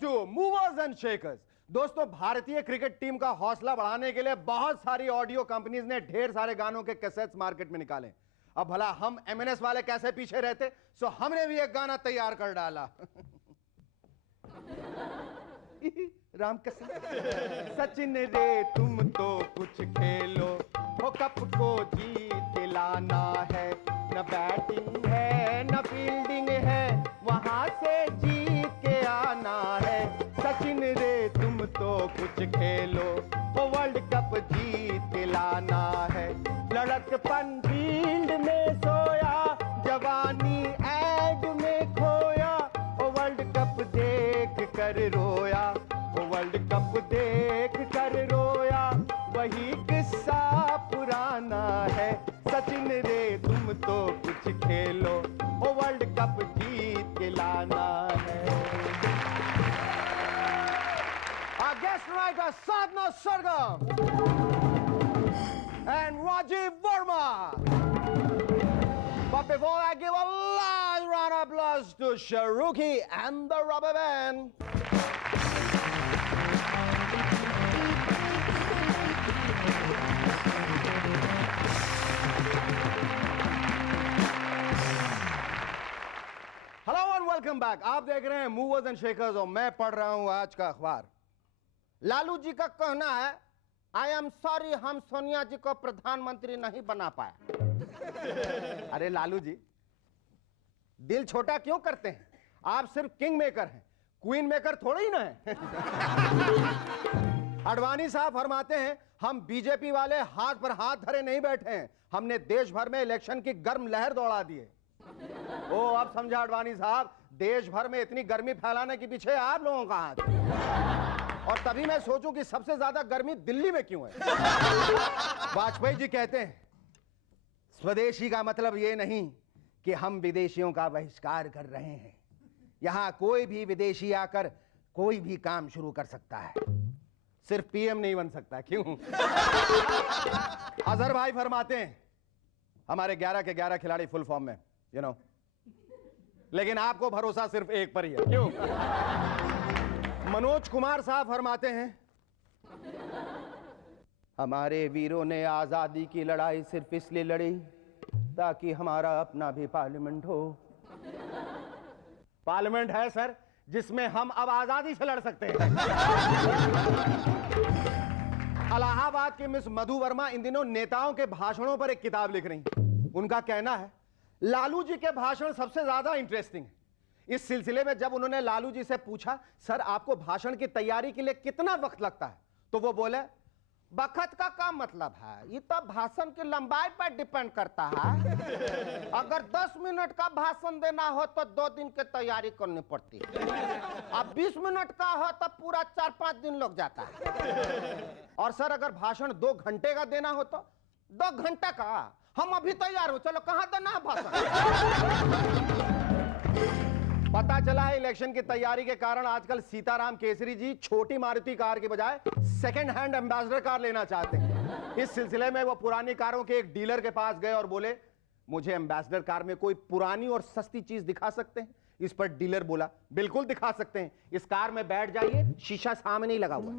To movers and shakers. दोस्तों, भारतीय cricket team का हौसला बढ़ाने के लिए बहुत सारी ऑडियो कंपनीज ने ढेर सारे गानों के कैसेट्स मार्केट में निकाले। अब भला हम एमएनएस वाले कैसे पीछे रहते, सो हमने भी एक गाना तैयार कर डाला। राम कसम। सचिन रे तुम तो कुछ खेलो, वो कप को जीत लाना है। न बैटिंग है न फील्डिंग है, वहां से जीत के आना है। सचिन रे तुम तो कुछ खेलो, वो वर्ल्ड कप जीत के लाना है। लड़कपन फील्ड में सोया, जवानी एड में खोया। वो वर्ल्ड कप देख कर रोया, वो वर्ल्ड कप देख कर रोया। वही किस्सा पुराना है। सचिन रे तुम तो कुछ खेलो, वो वर्ल्ड कप जीत के लाना है। Our guest tonight are Sadhna Sargam and Rajiv Verma. But before I give a loud round of applause to Shahrukhi and the Rubber Band. Hello and welcome back. आप देख रहे हैं मूवर्स एंड शेकर्स और मैं पढ़ रहा हूं आज का अखबार। लालू जी का कहना है, आई एम सॉरी हम सोनिया जी को प्रधानमंत्री नहीं बना पाए। अरे लालू जी, दिल छोटा क्यों करते हैं? आप सिर्फ किंग मेकर हैं, क्वीन मेकर थोड़े ही ना है। अडवाणी साहब फरमाते हैं, हम बीजेपी वाले हाथ पर हाथ धरे नहीं बैठे हैं, हमने देश भर में इलेक्शन की गर्म लहर दौड़ा दी है। ओ अब समझा अडवाणी साहब, देश भर में इतनी गर्मी फैलाने के पीछे आप लोगों का हाथ है। और तभी मैं सोचूं कि सबसे ज्यादा गर्मी दिल्ली में क्यों है। वाजपेयी जी कहते हैं, स्वदेशी का मतलब यह नहीं कि हम विदेशियों का बहिष्कार कर रहे हैं। यहां कोई भी विदेशी आकर कोई भी काम शुरू कर सकता है, सिर्फ पीएम नहीं बन सकता। क्यों? अजहर भाई फरमाते हैं, हमारे 11 के 11 खिलाड़ी फुल फॉर्म में, यू नो, लेकिन आपको भरोसा सिर्फ एक पर ही है। क्यों? मनोज कुमार साहब फरमाते हैं, हमारे वीरों ने आजादी की लड़ाई सिर्फ इसलिए लड़ी ताकि हमारा अपना भी पार्लियामेंट हो। पार्लियामेंट है सर, जिसमें हम अब आजादी से लड़ सकते हैं। इलाहाबाद की मिस मधु वर्मा इन दिनों नेताओं के भाषणों पर एक किताब लिख रही। उनका कहना है, लालू जी के भाषण सबसे ज्यादा इंटरेस्टिंग है। इस सिलसिले में जब उन्होंने लालू जी से पूछा, सर आपको भाषण की तैयारी के लिए कितना वक्त लगता है, तो वो बोले, वक्त का क्या मतलब है, ये तो भाषण की लंबाई पर डिपेंड करता है। अगर 10 मिनट का भाषण देना हो तो 2 दिन की तैयारी करनी पड़ती है, अब 20 मिनट का हो तो पूरा 4-5 दिन लग जाता है। और सर अगर भाषण 2 घंटे का देना हो तो 2 घंटे का। हम अभी तैयार हो, चलो कहां देना है भाषण। पता चला है इलेक्शन की तैयारी के कारण आजकल सीताराम केसरी जी छोटी मारुति कार की बजाय सेकंड हैंड एम्बेसडर कार लेना चाहते हैं। इस सिलसिले में वो पुरानी कारों के एक डीलर के पास गए और बोले, मुझे एम्बेसडर कार में कोई पुरानी और सस्ती चीज दिखा सकते हैं? इस पर डीलर बोला, बिल्कुल दिखा सकते हैं, इस कार में बैठ जाइए, शीशा सामने ही लगा हुआ।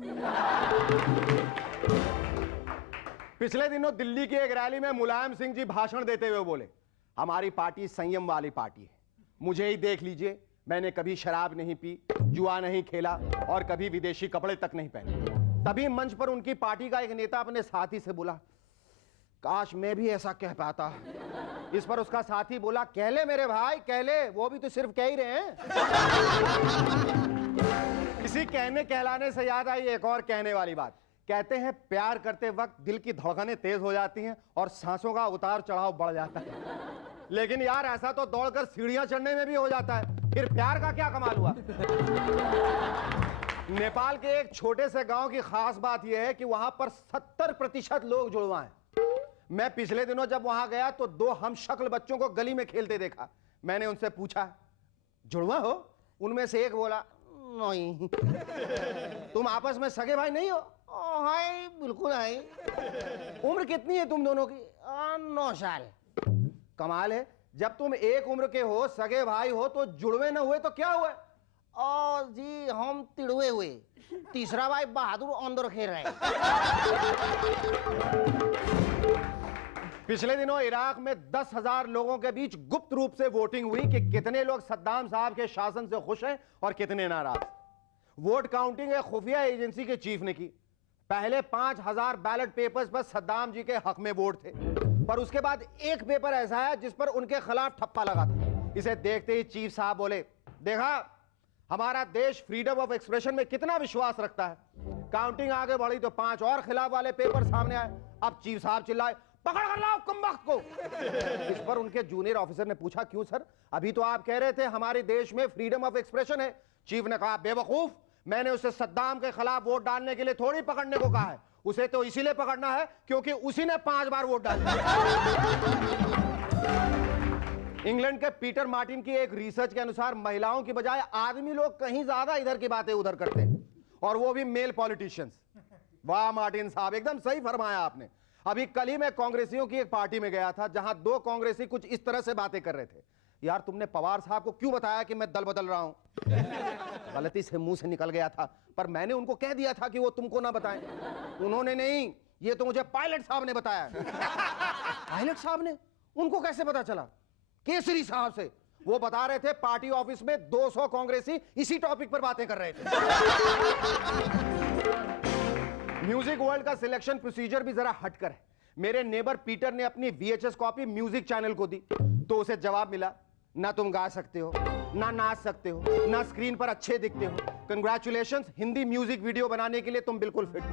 पिछले दिनों दिल्ली की एक रैली में मुलायम सिंह जी भाषण देते हुए बोले, हमारी पार्टी संयम वाली पार्टी है, मुझे ही देख लीजिए, मैंने कभी शराब नहीं पी, जुआ नहीं खेला और कभी विदेशी कपड़े तक नहीं पहने। तभी मंच पर उनकी पार्टी का एक नेता अपने साथी से बोला, काश मैं भी ऐसा कह पाता। इस पर उसका साथी बोला, कह ले मेरे भाई कह ले, वो भी तो सिर्फ कह ही रहे हैं। इसी कहने कहलाने से याद आई एक और कहने वाली बात। कहते हैं प्यार करते वक्त दिल की धड़कनें तेज हो जाती हैं और सांसों का उतार चढ़ाव बढ़ जाता है। लेकिन यार ऐसा तो दौड़कर सीढ़ियां चढ़ने में भी हो जाता है, फिर प्यार का क्या कमाल हुआ। नेपाल के एक छोटे से गांव की खास बात यह है कि वहां पर 70% लोग जुड़वा हैं। मैं पिछले दिनों जब वहां गया तो 2 हम शक्ल बच्चों को गली में खेलते देखा। मैंने उनसे पूछा, जुड़वा हो? उनमें से एक बोला, नहीं। तुम आपस में सगे भाई नहीं हो? हाय बिल्कुल हाय। उम्र कितनी है तुम दोनों की? 9 साल। कमाल है, जब तुम एक उम्र के हो, सगे भाई हो, तो जुड़वे न हुए तो क्या हुआ? जी हम तिड़वे हुए, तीसरा भाई बहादुर अंदर खेल रहे। पिछले दिनों इराक में 10,000 लोगों के बीच गुप्त रूप से वोटिंग हुई कि कितने लोग सद्दाम साहब के शासन से खुश हैं और कितने नाराज। वोट काउंटिंग एक खुफिया एजेंसी के चीफ ने की। पहले 5,000 बैलेट पेपर्स पर सद्दाम जी के हक में वोट थे, पर उसके बाद एक पेपर ऐसा है जिस पर उनके खिलाफ ठप्पा लगा था। इसे देखते ही चीफ साहब बोले, देखा हमारा देश फ्रीडम ऑफ एक्सप्रेशन में कितना विश्वास रखता है। काउंटिंग आगे बढ़ी तो 5 और खिलाफ वाले पेपर सामने आए। अब चीफ साहब चिल्लाए, पकड़ कर लाओ कमबख्त को। इस पर उनके जूनियर ऑफिसर ने पूछा, क्यों सर, अभी तो आप कह रहे थे हमारे देश में फ्रीडम ऑफ एक्सप्रेशन है। चीफ ने कहा, बेवकूफ, मैंने उसे सद्दाम के खिलाफ वोट डालने के लिए थोड़ी पकड़ने को कहा है, उसे तो इसीलिए पकड़ना है क्योंकि उसी ने 5 बार वोट डाले। इंग्लैंड के पीटर मार्टिन की एक रिसर्च के अनुसार महिलाओं की बजाय आदमी लोग कहीं ज्यादा इधर की बातें उधर करते हैं, और वो भी मेल पॉलिटिशियंस। वाह मार्टिन साहब, एकदम सही फरमाया आपने। अभी कल ही मैं कांग्रेसियों की एक पार्टी में गया था जहां 2 कांग्रेसी कुछ इस तरह से बातें कर रहे थे, यार तुमने पवार साहब को क्यों बताया कि मैं दल बदल रहा हूं? गलती से मुंह से निकल गया था, पर मैंने उनको कह दिया था कि वो तुमको ना बताएं। उन्होंने नहीं, ये तो मुझे पायलट साहब ने बताया। पायलट साहब ने? उनको कैसे पता चला? केसरी साहब से। वो बता रहे थे पार्टी ऑफिस में 200 कांग्रेसी इसी टॉपिक पर बातें कर रहे थे। म्यूजिक वर्ल्ड का सिलेक्शन प्रोसीजर भी जरा हटकर है। मेरे नेबर पीटर ने अपनी VHS कॉपी म्यूजिक चैनल को दी तो उसे जवाब मिला, ना तुम गा सकते हो, ना नाच सकते हो, ना स्क्रीन पर अच्छे दिखते हो। कंग्रेचुलेशंस, हिंदी म्यूजिक वीडियो बनाने के लिए तुम बिल्कुल फिट।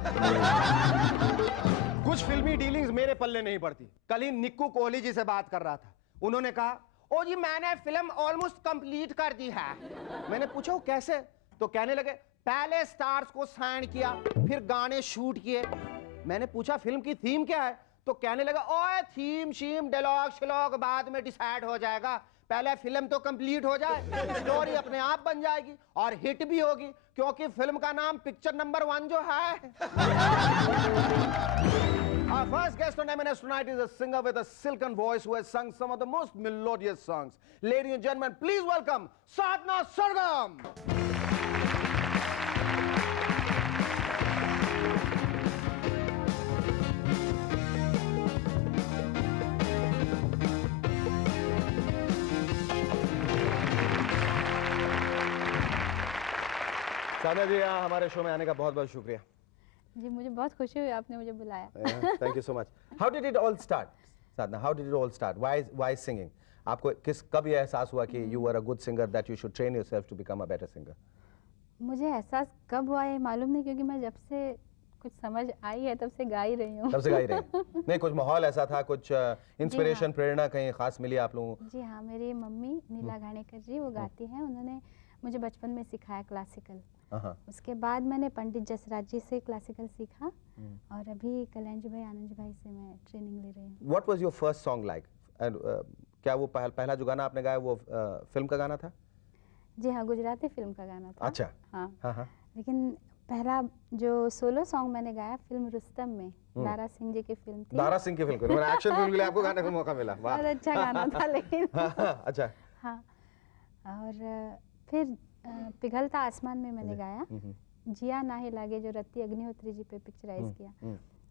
कुछ फिल्मी डीलिंग्स मेरे पल्ले नहीं पड़ती। कल ही निक्कू कोहली जी से बात कर रहा था। उन्होंने कहा, ओ जी मैंने फिल्म ऑलमोस्ट कंप्लीट कर दी है। मैंने पूछा वो कैसे? तो कहने लगे, पहले स्टार्स को साइन किया, फिर गाने शूट किए। मैंने पूछा फिल्म की थीम क्या है? तो कहने लगा, ओए थीम शीम डायलॉग श्लॉग बाद में डिसाइड हो जाएगा, पहले फिल्म तो कंप्लीट हो जाए, स्टोरी अपने आप बन जाएगी और हिट भी होगी, क्योंकि फिल्म का नाम पिक्चर नंबर 1 जो है। Our first guest on M&S tonight is a singer with a silken voice who has sung some of the most melodious songs. Ladies and gentlemen, please welcome Sadhna Sargam. साधना जी, यहाँ हमारे show में आने का बहुत बहुत शुक्रिया। जी मुझे बहुत खुशी हुई आपने मुझे बुलाया। Thank you so much. How did it all start, Sadhna? How did it all start? Why singing? आपको कब ये एहसास हुआ कि you were a good singer, that you should train yourself to become a better singer? मुझे एहसास कब हुआ ये मालूम नहीं, क्योंकि मैं जब से कुछ समझ आई है तब से गा ही रही हूँ। तब से गा ही रही? नहीं, कुछ माहौल ऐसा था, कुछ इंस्पिरेशन, प्रेरणा कहीं खास मिली आप लोगों को? जी हाँ, मेरी मम्मी नीला घाणेकर जी वो गाती हैं, उन्होंने मुझे बचपन में सिखाया क्लासिकल। उसके बाद मैंने पंडित जसराज जी से क्लासिकल सीखा और अभी कल्याण जी भाई, आनंद जी भाई से मैं ट्रेनिंग ले रही हूँ। What was your first song like? क्या वो पहला जो गाना आपने गाया वो फिल्म का गाना था? जी हाँ, गुजराती फिल्म का गाना था। अच्छा। हाँ हाँ। लेकिन पहला जो सोलो सॉन्ग मैंने गाया फिल्म रुस्तम में, दारा सिंह जी की फिल्म थी। दारा सिंह की फिल्म को, एक्शन फिल्म के लिए आपको गाने का मौका मिला। वाह, बहुत अच्छा गाना था। लेकिन अच्छा। हाँ, और फिर पिघलता आसमान में मैंने गाया, जिया नाहे लागे जो रत्ती अग्निहोत्री जी पे पिक्चराइज किया,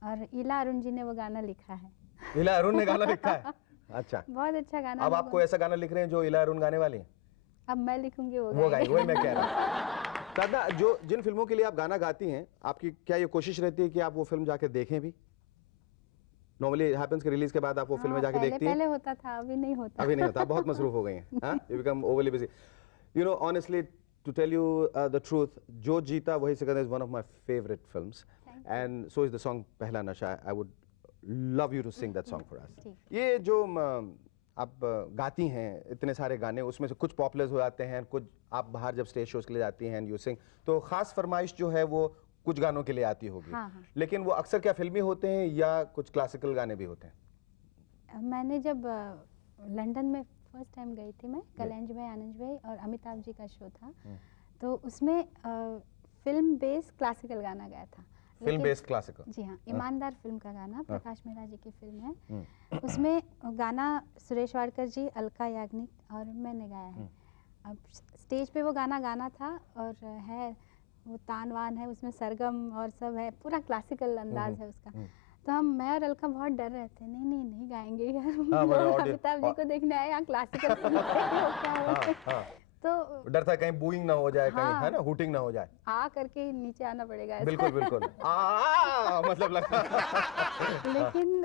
और इला अरुण जी ने वो गाना लिखा है। इला अरुण ने गाना लिखा है? अच्छा, बहुत अच्छा गाना। अब आपको ऐसा गाना लिख रहे हैं जो इला अरुण गाने वाली हैं? अब मैं लिखूंगी वो गाएंगे, वही मैं कह रहा हूँ। साधना, जो जिन फिल्मों के लिए आप गाना गाती हैं, आपकी क्या ये कोशिश रहती है कि आप वो फिल्म जाके देखें भी? नॉर्मली हैपेंस के रिलीज के बाद आप वो फिल्में जाके देखती हैं? पहले होता था, अभी नहीं होता। अभी नहीं होता, बहुत मसरूफ हो गई हैं। हाँ, you become overly busy. You know, honestly, to tell you the truth, Jo Jeeta Wahi Sikandar is one of my favorite films, and so is the song Pehla Nasha. I would love you to sing that song for us. ये जो आप गाती हैं इतने सारे गाने, उसमें से कुछ पॉपुलर हो जाते हैं, कुछ आप बाहर जब स्टेज शोज के लिए जाती हैं, यू सिंग, तो खास फरमाइश जो है वो कुछ गानों के लिए आती होगी। हाँ। लेकिन वो अक्सर क्या फिल्मी होते हैं या कुछ क्लासिकल गाने भी होते हैं? मैंने जब लंदन में फर्स्ट टाइम गई थी मैं, कल्याण जी भाई, आनंद जी भाई और अमिताभ जी का शो था, तो उसमें फिल्म बेस्ड क्लासिकल गाना गाया था। फिल्म लेकिन- बेस्ड क्लासिकल। जी हाँ, ईमानदार फिल्म का गाना प्रकाश मेहरा जी की फिल्म है। उसमें गाना सुरेश वाडकर जी, अलका याग्निक और मैंने गाया है। अब स्टेज पे वो गाना गाना था और है वो तान वान है, उसमें सरगम और सब है, पूरा क्लासिकल अंदाज है उसका। तो मैं और अलका बहुत डर रहे थे, नहीं नहीं नहीं गाएंगे यार, लोग अमिताभ जी को देखने आए यहाँ क्लासिकल तो डर था कहीं बूइंग ना हो जाए, कहीं हाँ। है ना, हूटिंग ना हो जाए। आ करके ही नीचे आना पड़ेगा ऐसा। बिल्कुल बिल्कुल मतलब लगा। लेकिन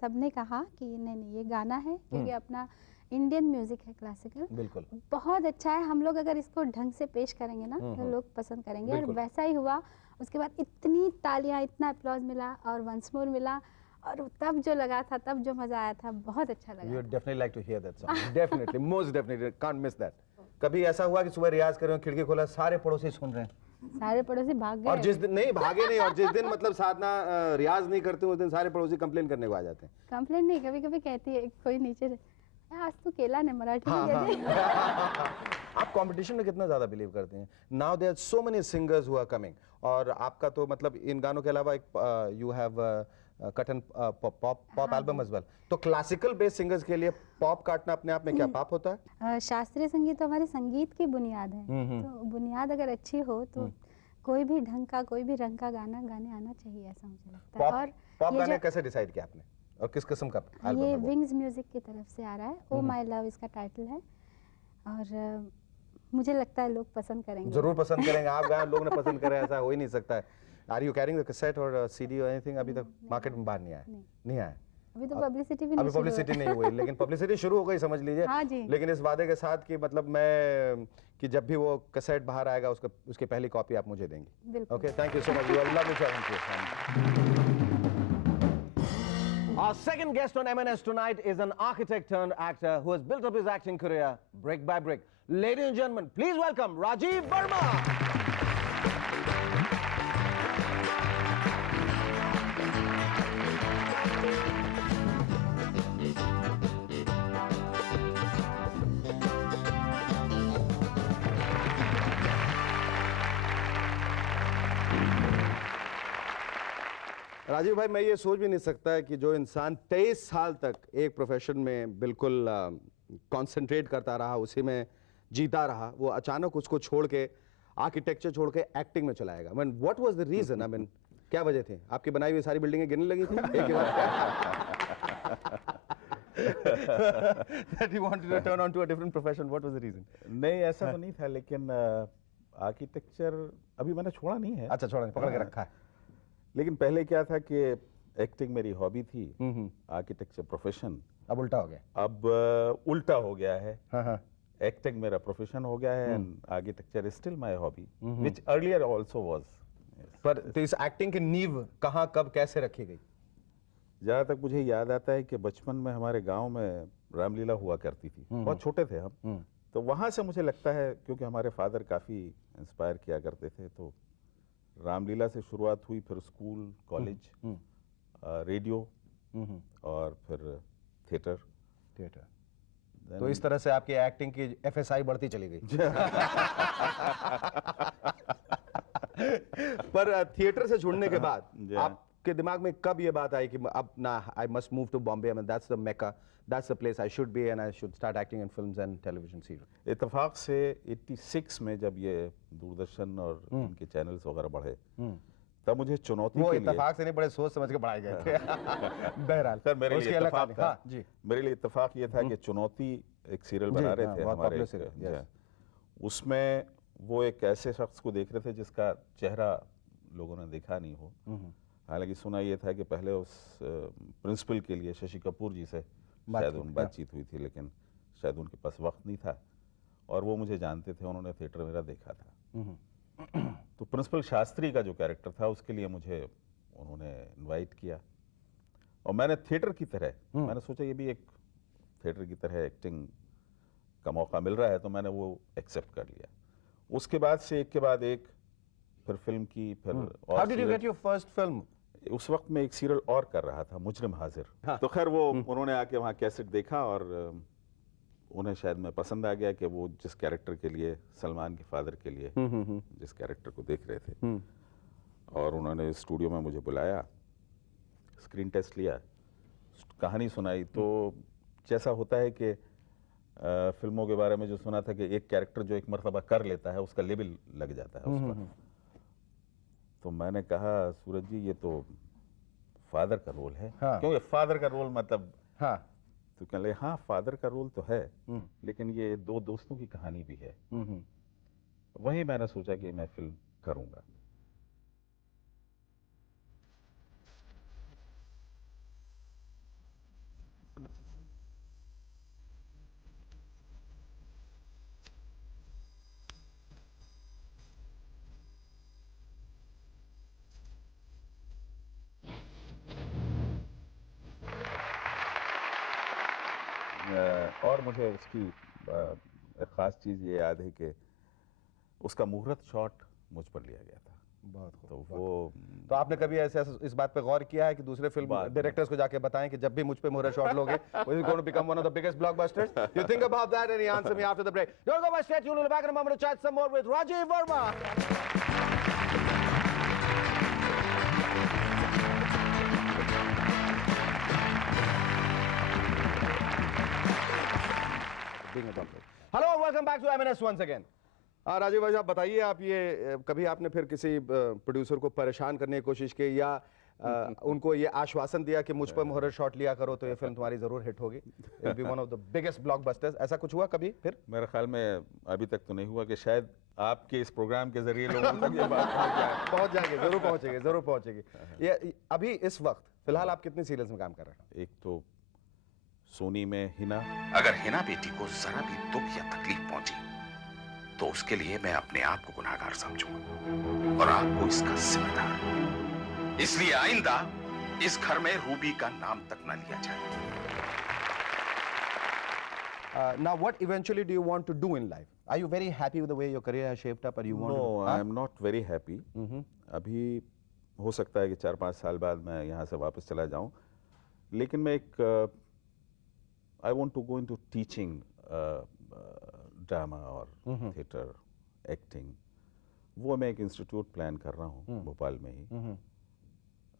सबने कहा कि नहीं नहीं ये गाना है, क्योंकि अपना इंडियन म्यूजिक है क्लासिकल, बिल्कुल बहुत अच्छा है। हम लोग अगर इसको ढंग से पेश करेंगे ना तो लोग पसंद करेंगे, और बिल्कुल। वैसा ही हुआ। उसके बाद इतनी तालियां, इतना अप्लॉज मिला और वंस मोर मिला, और तब जो लगा था, तब जो मजा आया था, बहुत अच्छा लगा। You would definitely like to hear that song. Definitely, most definitely, can't miss that. कभी ऐसा हुआ कि सुबह रियाज कर रहे हो, खिड़की खोला, सारे पड़ोसी सुन रहे हैं, सारे पड़ोसी भाग और गए। जिस दिन नहीं भागे नहीं, और जिस दिन मतलब साधना रियाज नहीं करते उस दिन सारे पड़ोसी कंप्लेन करने को आ जाते हैं। कंप्लेंट नहीं, कभी कभी कहती है कोई नीचे से, आज तू केला ने मराठी में कह दे। आप कंपटीशन में कितना ज्यादा बिलीव करते हैं? Now there are so many singers who are coming, और आपका तो मतलब इन गानों के अलावा एक you have cut an pop album as well. तो क्लासिकल बेस्ड सिंगर्स के लिए पॉप काटना अपने आप में क्या पाप होता है? शास्त्रीय संगीत तो हमारे संगीत की बुनियाद है, तो बुनियाद अगर अच्छी हो तो कोई भी ढंग का, कोई भी रंग का गाना गाने आना चाहिए, ऐसा मुझे लगता है। और पॉप ये गाने जो- कैसे डिसाइड किया आपने, और किस किस्म का एल्बम ये है वो? विंग्स म्यूजिक की तरफ से आ रहा है, ओ माय लव इसका टाइटल है, और मुझे लगता है लोग पसंद करेंगे। जरूर पसंद करेंगे। आप गाए, लोग ने पसंद करे, ऐसा हो ही नहीं सकता है। Are you carrying the cassette और सीडी और एनीथिंग? अभी तक मार्केट में बाहर नहीं आया? नहीं आया अभी तो पब्लिसिटी भी अभी नहीं शुरू पब्लिसिटी हुई। नहीं हुई, लेकिन पब्लिसिटी शुरू हो गई समझ लीजिए। हाँ जी। लेकिन इस वादे के साथ कि मतलब मैं कि जब भी वो कैसेट बाहर आएगा उसकी पहली कॉपी आप मुझे देंगी। बिल्कुल। Okay, thank you so much, you are lovely talent. Our second guest on M&S tonight is an architect turned actor who has built up his acting career brick by brick. Ladies and gentlemen, please welcome Rajiv Verma. Rajiv भाई, मैं ये सोच भी नहीं सकता है कि जो इंसान 23 साल तक एक प्रोफेशन में बिल्कुल कंसंट्रेट करता रहा, उसी में जीता रहा, वो अचानक उसको छोड़ के, आर्किटेक्चर छोड़ के एक्टिंग में चलाएगा। I mean, what was the reason? I mean, क्या वजह थी? आपकी बनाई हुई सारी बिल्डिंगें गिरने लगी थी एक के बाद? That you wanted to turn on to a different profession. What was the reason? नहीं, ऐसा तो नहीं था, लेकिन आर्किटेक्चर अभी मैंने छोड़ा नहीं है। अच्छा, छोड़ा नहीं, पकड़ के रखा है। लेकिन पहले क्या था कि एक्टिंग मेरी हॉबी थी, आर्किटेक्चर प्रोफेशन। अब उल्टा हो गया। अब उल्टा हो गया है। हाँ हाँ। एक्टिंग मेरा प्रोफेशन हो गया है, and architecture is still my hobby, which earlier also was. पर तो इस एक्टिंग की नींव कहाँ, कब, कैसे रखी गई? जहाँ तक मुझे याद आता है कि बचपन में हमारे गांव में रामलीला हुआ करती थी, बहुत छोटे थे हम, तो वहाँ से मुझे लगता है, क्योंकि हमारे फादर काफ़ी इंस्पायर किया करते थे, तो रामलीला से शुरुआत हुई, फिर स्कूल, कॉलेज, रेडियो, और फिर थिएटर। तो इस तरह से आपकी एक्टिंग की एफएसआई बढ़ती चली गई। पर थिएटर से जुड़ने के बाद आपके दिमाग में कब ये बात आई कि अब ना, I must move to Bombay, I mean that's the Mecca, that's the place I should be and I should start acting in films and television serial? इत्तेफाक से 86 में जब ये दूरदर्शन और इनके चैनल्स वगैरह बढ़े, तब मुझे चुनौती वो के लिए, इत्तेफाक से नहीं, बड़े सोच समझ के बढ़ाए गए थे। बहरहाल, सर मेरे उसकी लिए अलग इत्तेफाक कहानी। था, हाँ, जी। मेरे लिए इत्तेफाक ये था कि चुनौती एक सीरियल बना रहे थे बहुत हमारे popular serial, yes. उसमें वो एक ऐसे शख्स को देख रहे थे जिसका चेहरा लोगों ने देखा नहीं हो। हालांकि सुना ये था कि पहले उस प्रिंसिपल के लिए शशि कपूर जी से शायद बातचीत हुई थी, लेकिन शायद उनके पास वक्त नहीं था, और वो मुझे जानते थे, उन्होंने थिएटर मेरा देखा था। तो प्रिंसिपल शास्त्री का जो कैरेक्टर था उसके लिए मुझे उन्होंने इनवाइट किया, और मैंने थिएटर की तरह, मैंने सोचा ये भी एक थिएटर की तरह एक्टिंग का मौका मिल रहा है, तो मैंने वो एक्सेप्ट कर लिया। उसके बाद से एक के बाद एक, फिर फिल्म की, फिर और how did you get your first film? उस वक्त मैं एक सीरियल और कर रहा था, मुजरिम हाजिर। तो खैर वो उन्होंने आके वहाँ कैसेट देखा, और उन्हें शायद मैं पसंद आ गया कि वो जिस कैरेक्टर के लिए, सलमान के फादर के लिए जिस कैरेक्टर को देख रहे थे, और उन्होंने स्टूडियो में मुझे बुलाया, स्क्रीन टेस्ट लिया, कहानी सुनाई। तो जैसा होता है कि फिल्मों के बारे में जो सुना था कि एक कैरेक्टर जो एक मर्तबा कर लेता है उसका लेवल लग जाता है उस पर। तो मैंने कहा सूरज जी ये तो फादर का रोल है। हाँ। क्योंकि फादर का रोल मतलब हाँ। तो कहने लगे हाँ फादर का रोल तो है, लेकिन ये दो दोस्तों की कहानी भी है। वही मैंने सोचा कि मैं फिल्म करूंगा। और मुझे उसकी एक ख़ास चीज़ ये याद है कि उसका मुहूर्त शॉट मुझ पर लिया गया था। बहुत तो खूब। वो तो आपने कभी ऐसे इस बात पे गौर किया है कि दूसरे फिल्म डायरेक्टर्स को जाके बताएं कि जब भी मुझ पे मुहूर्त शॉट लोगे this is going to become one of the biggest blockbusters? You think about that and you answer me after the break. Don't go by, stay tuned. We'll be back in a moment to chat some more with Rajiv Verma. Being a doctor. Hello, welcome back to M&S once again. Rajiv भाई, आप बताइए, आप ये कभी आपने फिर किसी producer को परेशान करने की कोशिश की या उनको ये आश्वासन दिया कि मुझ पर मुहूर्त शॉट लिया करो तो ये फिल्म तुम्हारी जरूर हिट होगी, it will be one of the biggest blockbusters? ऐसा कुछ हुआ कभी फिर? मेरे ख्याल में अभी तक तो नहीं हुआ कि शायद आपके इस प्रोग्राम के जरिए लोगों तक ये बात पहुंच जाएगी, जरूर पहुंचेगी, जरूर पहुंचेगी। ये अभी इस वक्त फिलहाल आप कितनी सीरियल्स में काम कर रहे हैं? एक तो सोनी में हिना। अगर हिना बेटी को जरा भी दुख या तकलीफ पहुंची तो उसके लिए मैं अपने आप को गुनाहगार समझूंगा और आपको इसका जिम्मेदार हूं। इसलिए आइंदा इस घर में रूबी का नाम तक न लिया जाए। Now what eventually do you want to do in life? Are you very happy with the way your career has shaped up or you want No, to? I am not very happy. अभी हो सकता है कि 4-5 साल बाद मैं यहाँ से वापस चला जाऊँ, लेकिन मैं एक I want to go into teaching drama और थिएटर एक्टिंग। वो मैं एक इंस्टीट्यूट प्लान कर रहा हूँ भोपाल में ही,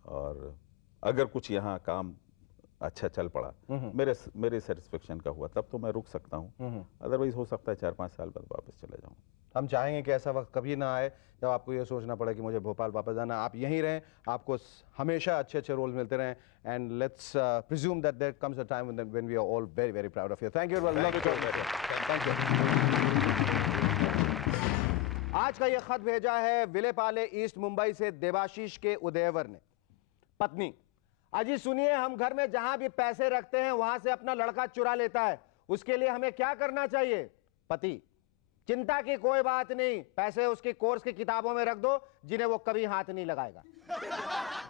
और अगर कुछ यहाँ काम अच्छा चल पड़ा, मेरे सेटिस्फेक्शन का हुआ, तब तो मैं रुक सकता हूँ। अदरवाइज हो सकता है 4-5 साल बाद वापस चले जाऊँ। हम चाहेंगे कि ऐसा वक्त कभी ना आए जब आपको ये सोचना पड़े कि मुझे भोपाल वापस जाना। आप यहीं रहें, आपको हमेशा अच्छे अच्छे रोल मिलते रहें, and let's presume that there comes a time when we are all very very proud of you. Thank you, thank you. आज का ये खत भेजा है विलेपाले ईस्ट मुंबई से देवाशीष के उदयवर ने। पत्नी: अजी सुनिए, हम घर में जहां भी पैसे रखते हैं वहां से अपना लड़का चुरा लेता है, उसके लिए हमें क्या करना चाहिए? पति: चिंता की कोई बात नहीं, पैसे उसकी कोर्स की किताबों में रख दो जिन्हें वो कभी हाथ नहीं लगाएगा।